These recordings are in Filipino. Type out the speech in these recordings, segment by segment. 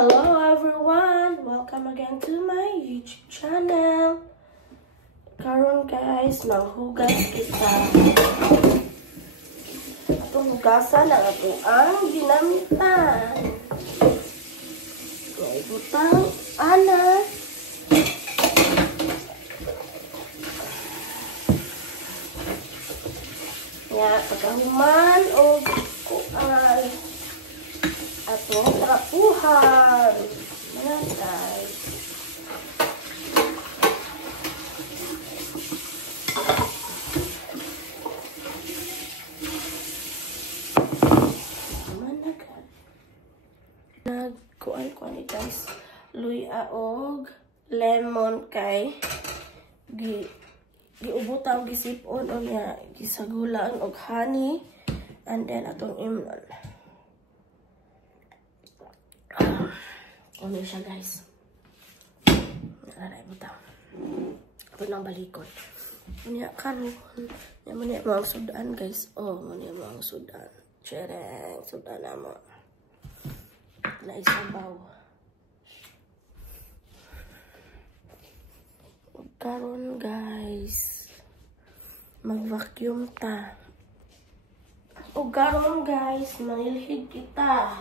Hello everyone! Welcome again to my YouTube channel. Karon guys, nanghugas kita. Itong hugasan ang ating ang ginamitan. May butang anas. Ya, pagkahuman o kuan. Atong trapuhan. Ayan guys. Nagkuan ni guys. Luya og lemon kay giubutan og gisipon o niya gisagulan og honey and then atong imnon. Ano siya guys? Naray butang. Ito nang balikod. Muna karon. Muna mga sudan guys. Oh, muna mga sudan. Chereng. Sudan naman. Naisabaw. Karon guys. Mag-vacuum ta. O karon guys. Manilhig kita.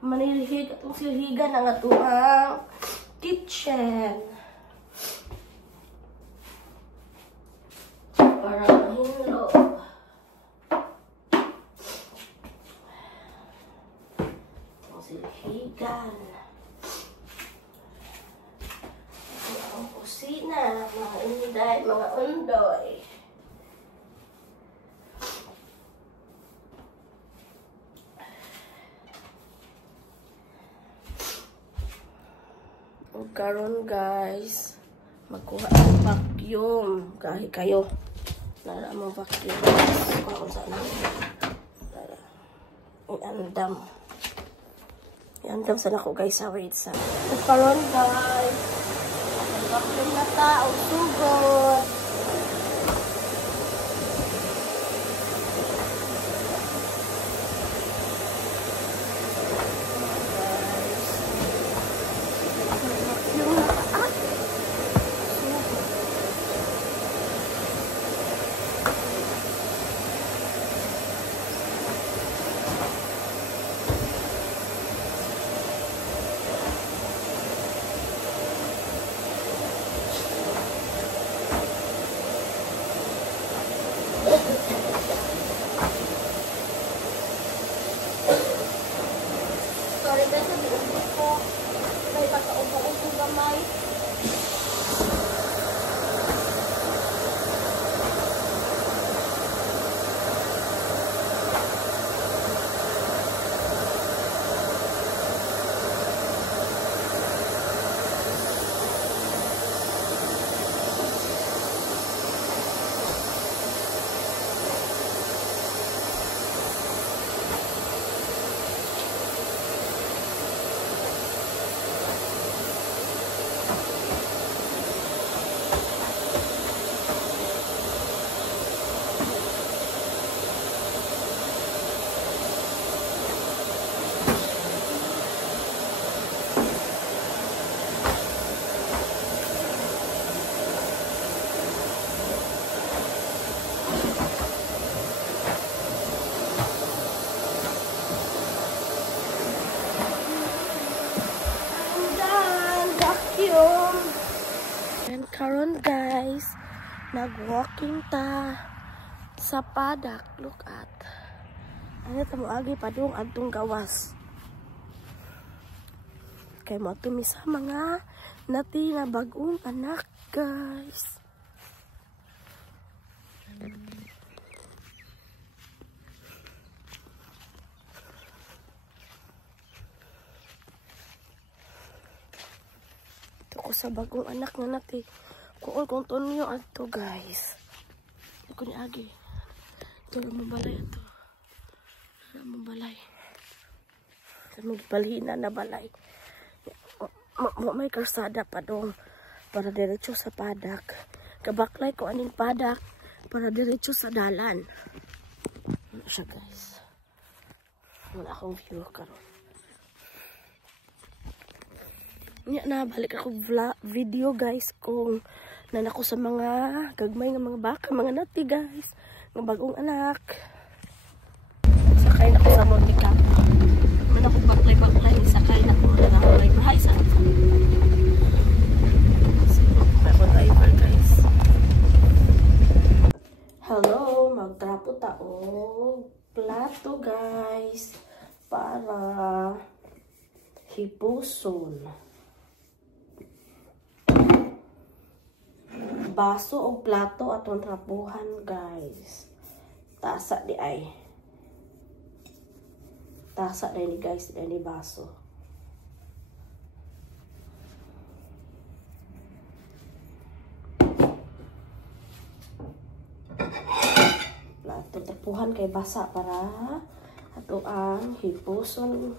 Manilhig atong silhigan ang atuang kitchen. Para mahinlo. Atong silhigan. Ang kusina, mga inday, mga undoy. Karon guys, magkuha ng vacuum. Kahit kayo. Nara mo vacuum guys. Kung saan lang. Iandam. Iandam sana ko guys sa wait sa. Karon guys. Vacuum na ta. O sugod. Sorry guys, nabiubos ko. May pagkaupo-upo gamay. And karon guys, nag-walking ta sa padak. Look at. Ano tamo agi padung adtong gawas. Kay mo tumi sa mga nati na bagong anak guys. Ko sa bagong anak nga nati. Kuol kong tunyo ato guys. Ako ni agi. Ito na mabalay ito. Na mabalay. Sa magbalhina na balay. May karsada pa dong. Para diretso sa padak. Kabaklay ko aning padak. Para diretso sa dalan. Ano siya guys. Wala akong view karon. Nya na balik ako video guys kung nanako sa mga gagmay nga mga baka, mga nati guys, nga bagong anak. Sakay na ko sa Montica. Man ako baklay sakay na ko na bahay sa. So, driver guys. Hello, magtrapo taog plato guys para hipuson. Baso o plato atong trapuhan guys. Tasa di ay. Tasa di ni guys, di ni baso. Plato trapuhan kay basa para ato ang hipuson.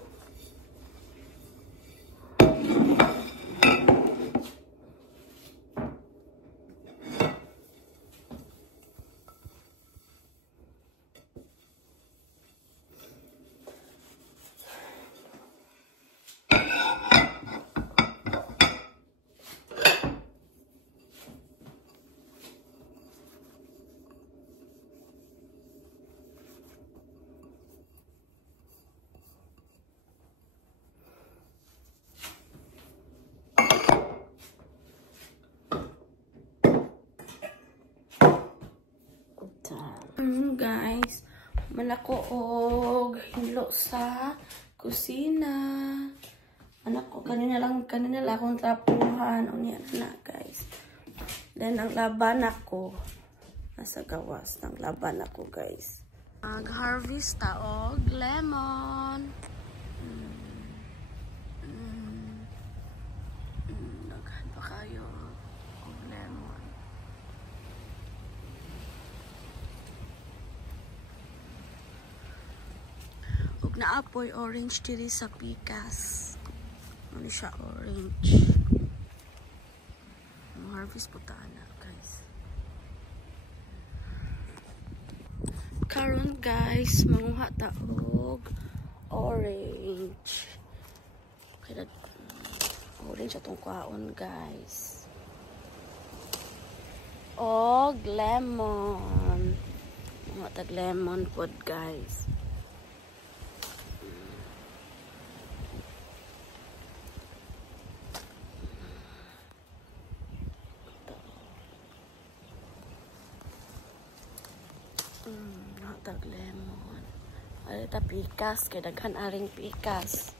Guys, manako og hilo sa kusina. Manako kanina lang akong trapuhan unya na guys. Then ang laban ako nasa gawas ng laban ako guys. Mag-harvest ta og lemon. Naghan pa kayo og lemon. Ug naapoy orange diri sa pikas. Ano siya orange. Harvest po ta na guys. Karon guys, manguha ta og orange. Kaya orange atong kuhaon guys. Og lemon. Manguha tag lemon pod guys. Tag lemon. Ari ta pikas kay daghan aring pikas.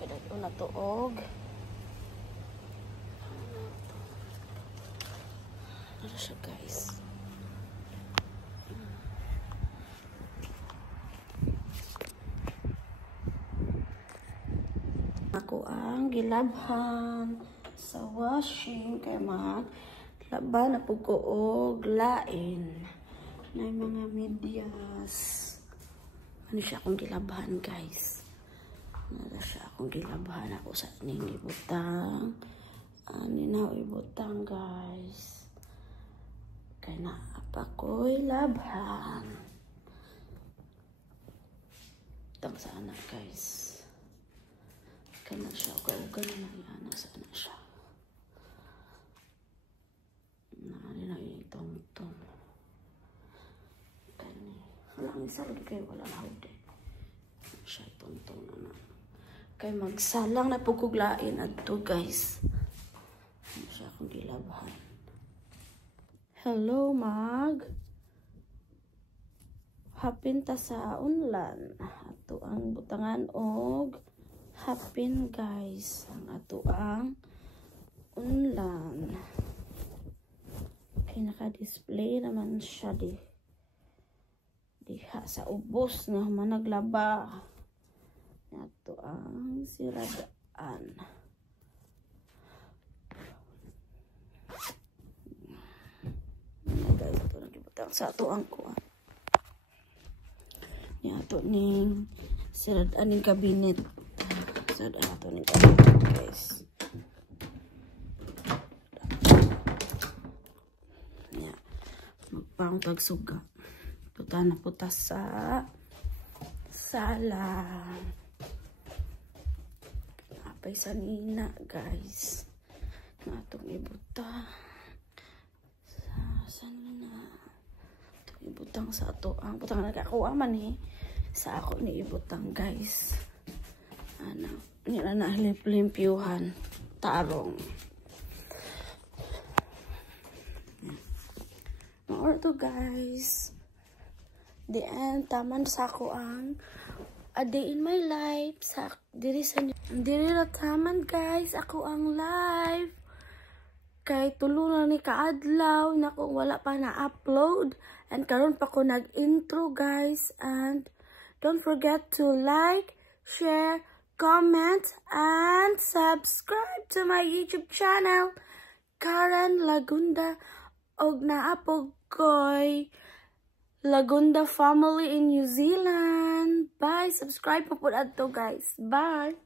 Kaya na tuog. Ano siya guys? Ako ang gilabhan sa washing kay laban na po ko og lain na mga medyas. Ano siya akong gilabhan guys? Ano siya akong gilabhan ako sa ning ibutang. Ninaw ibutang guys. Kaya naapa ko'y labhan. Itang sana guys. Kaya na siya. Uga-uga na yan. Sana siya. Nani na yung itong-itong. Kaya walang isa lagi kayo. Wala na hawde. Siya itong-itong na na. Kaya magsalang na puguglain at to guys. Ano siya akong gilabhan. Hello, mag. Hapin ta sa unlan. Ato ang butangan og hapin guys. Ang ato ang unlan. Kaya naka-display naman siya diha sa ubos nga managlaba. Ato ang siradaan. Guys, ito nagibutang sa ato ang kuwan. Nya ato ning sirad aning kabinet. Sirad ato ning kabinet, guys. Nya magpang tagsuga. Puta na putas sa sala. Apay sa nina, guys. Na atong ibuta. Saan na? Itong ibutang sa ato. Ang butang nagkakuha man eh. Sa ako ni ibutang, guys. Ano? Nila na limpyuhan. Tarong. More to, guys. The end. Taman sa ako ang a day in my life. Sa diri na taman, guys. Ako ang live. Kay tulo na ni kaadlaw na kung wala pa na-upload. And karon pa ko nag-intro, guys. And don't forget to like, share, comment, and subscribe to my YouTube channel, Karen Lagunda, og naapog koy Lagunda family in New Zealand. Bye. Subscribe po po adto, guys. Bye.